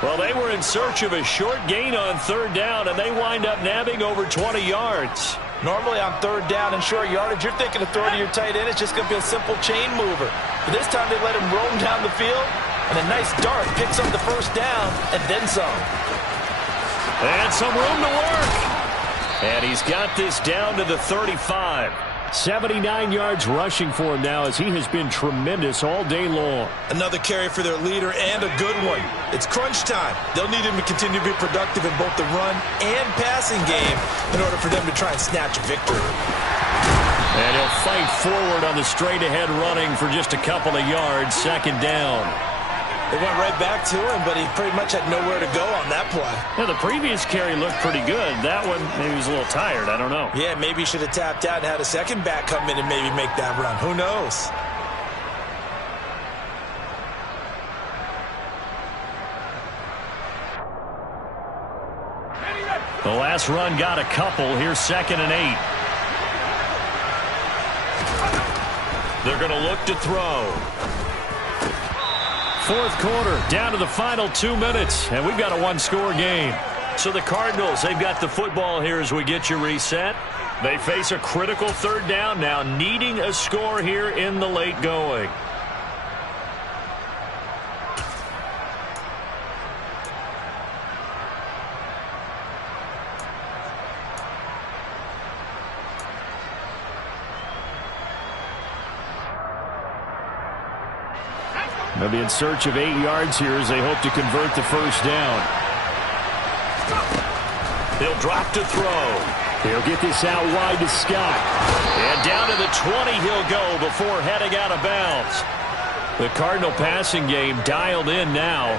Well, they were in search of a short gain on 3rd down, and they wind up nabbing over 20 yards. Normally on 3rd down and short yardage, you're thinking of throwing to your tight end. It's just going to be a simple chain mover. But this time they let him roam down the field. And a nice dart picks up the first down and then some. And some room to work. And he's got this down to the 35. 79 yards rushing for him now as he has been tremendous all day long. Another carry for their leader and a good one. It's crunch time. They'll need him to continue to be productive in both the run and passing game in order for them to try and snatch a victory. And he'll fight forward on the straight-ahead running for just a couple of yards. 2nd down. They went right back to him, but he pretty much had nowhere to go on that play. Yeah, the previous carry looked pretty good. That one, maybe he was a little tired. I don't know. Yeah, maybe he should have tapped out and had a second back come in and maybe make that run. Who knows? The last run got a couple. Here's 2nd and 8. They're going to look to throw. 4th quarter, down to the final 2 minutes, and we've got a 1-score game. So the Cardinals, they've got the football here as we get you reset. They face a critical 3rd down now, needing a score here in the late going. They'll be in search of 8 yards here as they hope to convert the first down. He'll drop to throw. He'll get this out wide to Scott. And down to the 20 he'll go before heading out of bounds. The Cardinal passing game dialed in now.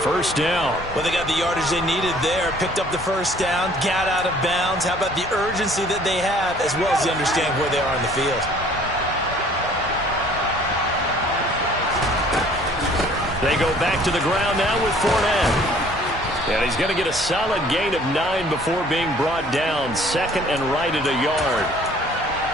First down. Well, they got the yardage they needed there. Picked up the first down, got out of bounds. How about the urgency that they have, as well as they understand where they are in the field? They go back to the ground now with Fournette. And he's going to get a solid gain of 9 before being brought down. 2nd and right at a yard.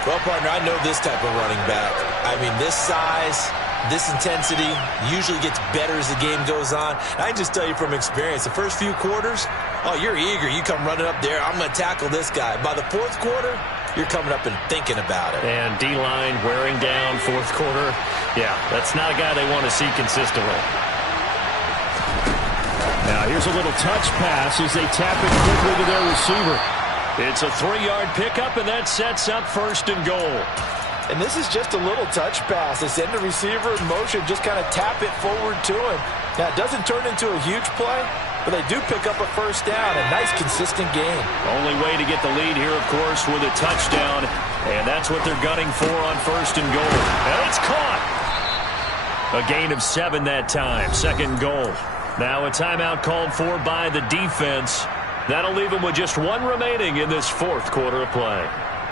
Well, partner, I know this type of running back. I mean, this size, this intensity usually gets better as the game goes on. I can just tell you from experience, the first few quarters, oh, you're eager. You come running up there, I'm going to tackle this guy. By the 4th quarter, you're coming up and thinking about it. And D-line wearing down 4th quarter. Yeah, that's not a guy they want to see consistently. Now here's a little touch pass as they tap it quickly to their receiver. It's a 3-yard pickup, and that sets up 1st and goal. And this is just a little touch pass. They send the receiver in motion, just kind of tap it forward to him. Now, it doesn't turn into a huge play, but they do pick up a first down. A nice, consistent game. Only way to get the lead here, of course, with a touchdown. And that's what they're gunning for on 1st and goal. And it's caught. A gain of 7 that time. 2nd goal. Now a timeout called for by the defense. That'll leave them with just 1 remaining in this 4th quarter of play.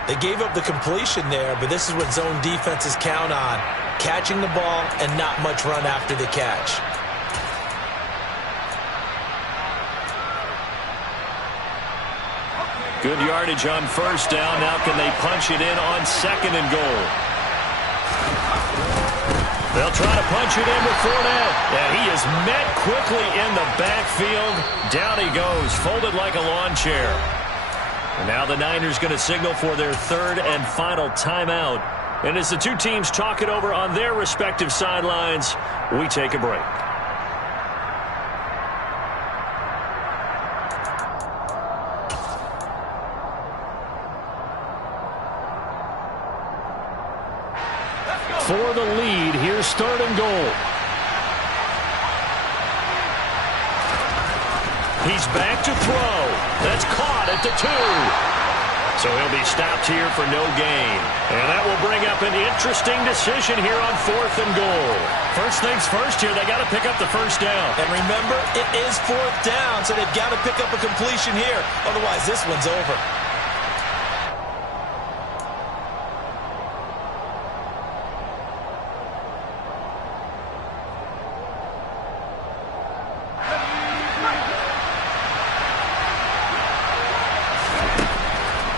They gave up the completion there, but this is what zone defenses count on. Catching the ball and not much run after the catch. Good yardage on first down. Now can they punch it in on 2nd and goal? They'll try to punch it in with Fournette. And he is met quickly in the backfield. Down he goes, folded like a lawn chair. And now the Niners going to signal for their 3rd and final timeout. And as the two teams talk it over on their respective sidelines, we take a break. For the lead, here's 3rd and goal. He's back to throw. That's caught at the 2. So he'll be stopped here for no gain. And that will bring up an interesting decision here on 4th and goal. First things first here, they got to pick up the first down. And remember, it is 4th down, so they've got to pick up a completion here. Otherwise, this one's over.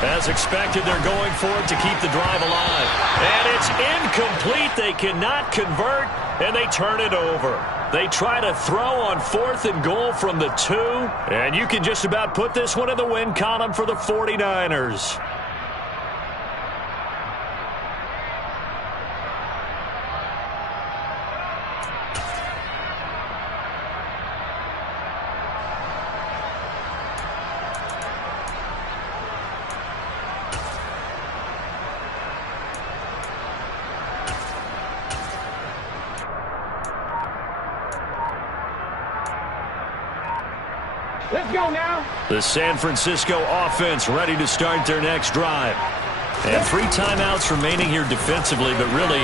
As expected, they're going for it to keep the drive alive. And it's incomplete. They cannot convert, and they turn it over. They try to throw on 4th and goal from the 2, and you can just about put this one in the win column for the 49ers. Let's go now. The San Francisco offense ready to start their next drive. And 3 timeouts remaining here defensively, but really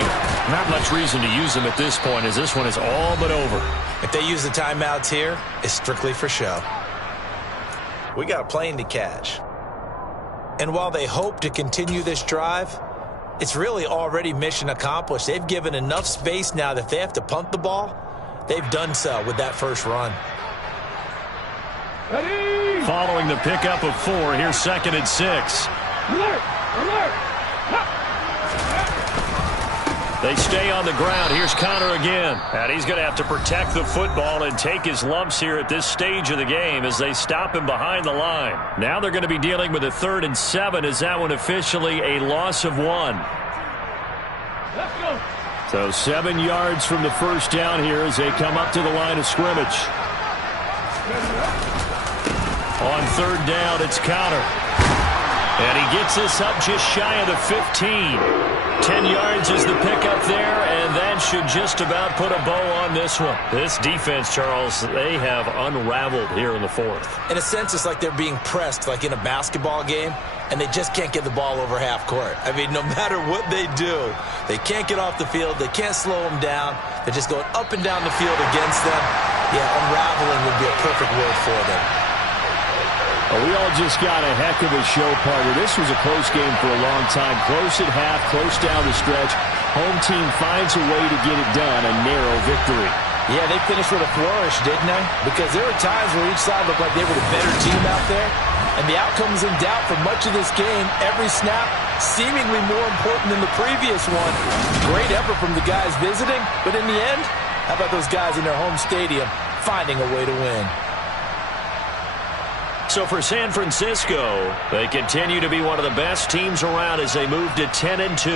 not much reason to use them at this point as this one is all but over. If they use the timeouts here, it's strictly for show. We got a plane to catch. And while they hope to continue this drive, it's really already mission accomplished. They've given enough space now that if they have to punt the ball, they've done so with that first run. Ready? Following the pickup of 4, here's 2nd and 6. Alert! Alert! They stay on the ground. Here's Connor again. And he's going to have to protect the football and take his lumps here at this stage of the game as they stop him behind the line. Now they're going to be dealing with a 3rd and 7 as that one officially a loss of 1. Let's go! So 7 yards from the first down here as they come up to the line of scrimmage. On 3rd down, it's Connor. And he gets this up just shy of the 15. 10 yards is the pickup there, and that should just about put a bow on this one. This defense, Charles, they have unraveled here in the 4th. In a sense, it's like they're being pressed, like in a basketball game, and they just can't get the ball over half court. I mean, no matter what they do, they can't get off the field. They can't slow them down. They're just going up and down the field against them. Yeah, unraveling would be a perfect word for them. Well, we all just got a heck of a show, partner. This was a close game for a long time. Close at half, close down the stretch. Home team finds a way to get it done, a narrow victory. Yeah, they finished with a flourish, didn't they? Because there were times where each side looked like they were the better team out there. And the outcome was in doubt for much of this game. Every snap seemingly more important than the previous one. Great effort from the guys visiting, but in the end, how about those guys in their home stadium finding a way to win? So for San Francisco, they continue to be one of the best teams around as they move to 10-2.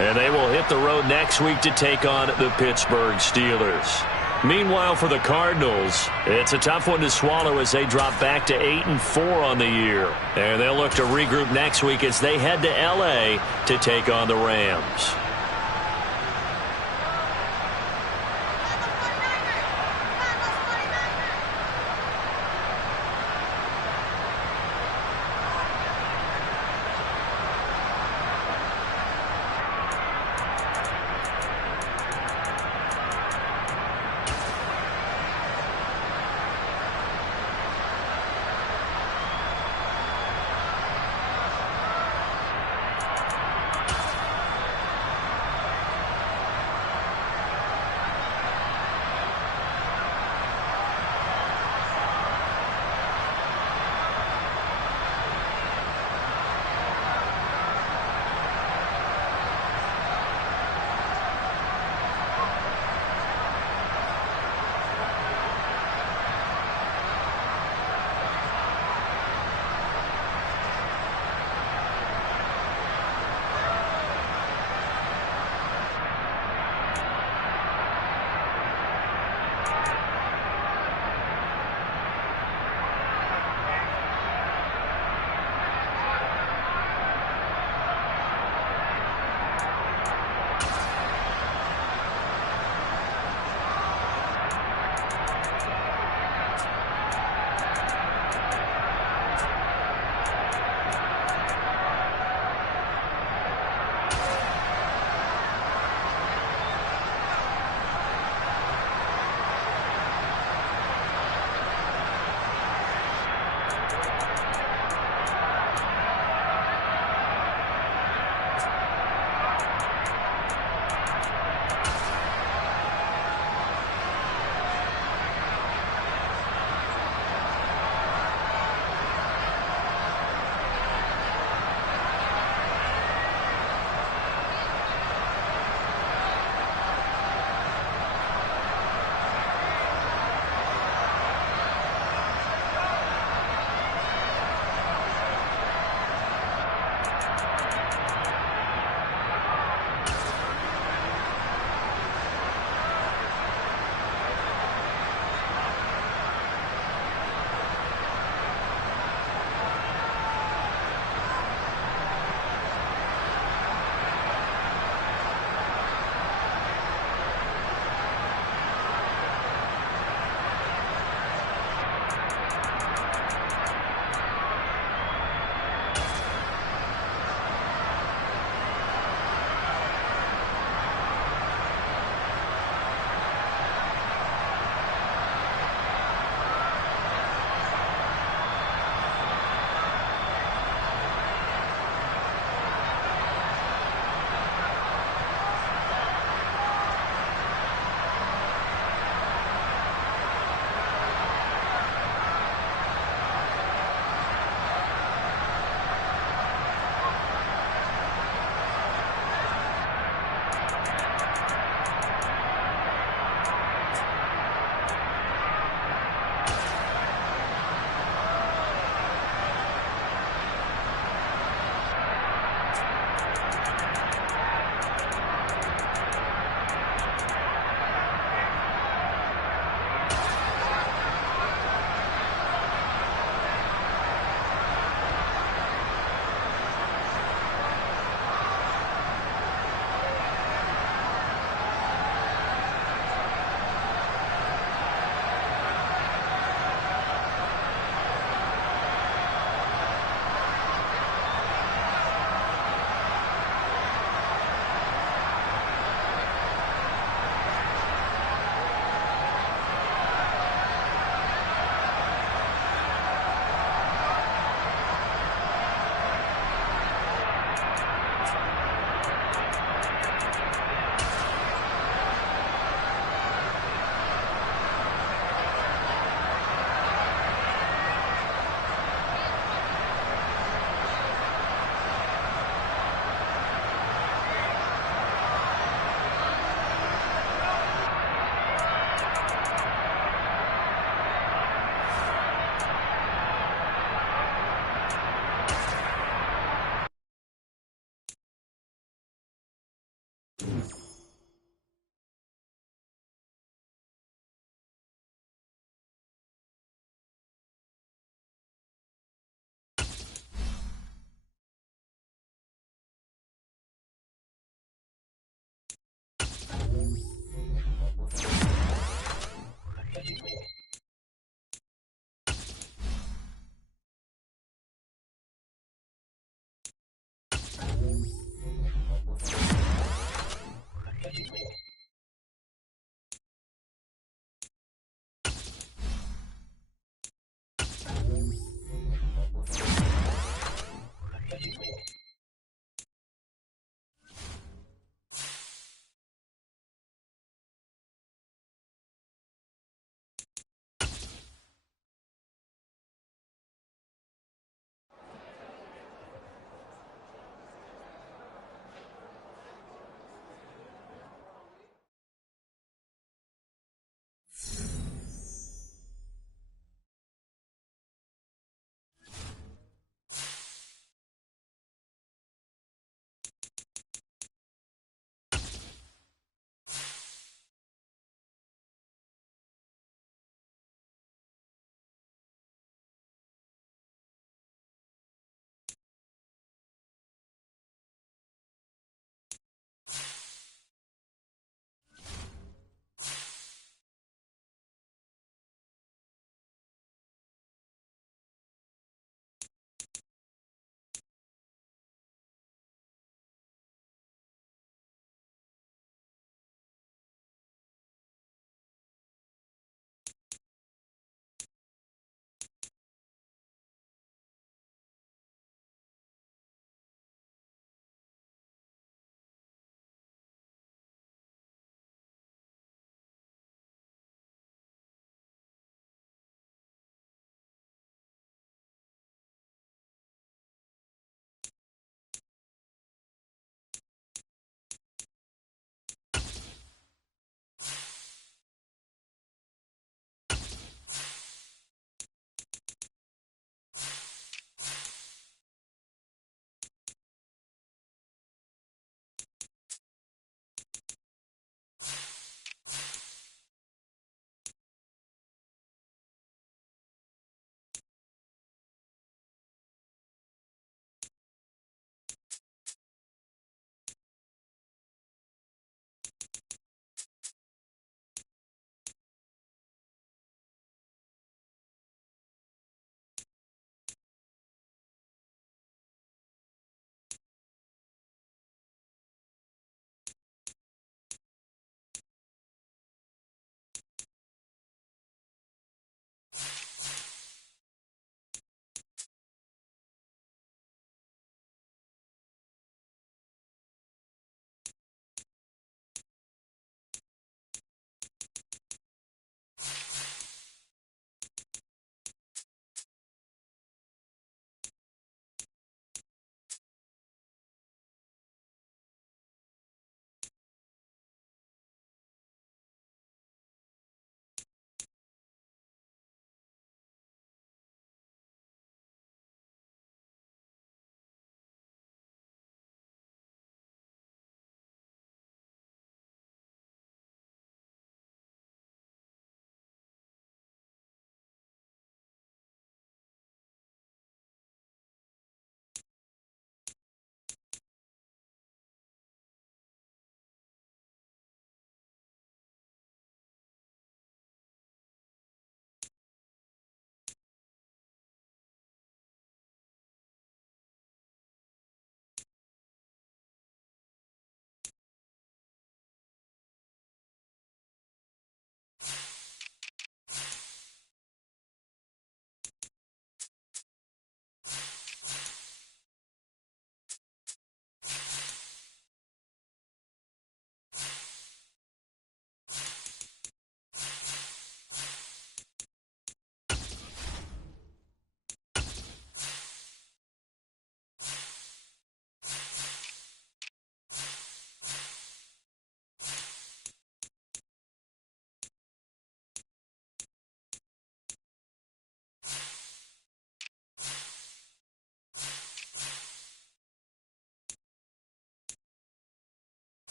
And they will hit the road next week to take on the Pittsburgh Steelers. Meanwhile, for the Cardinals, it's a tough one to swallow as they drop back to 8-4 on the year. And they'll look to regroup next week as they head to L.A. to take on the Rams.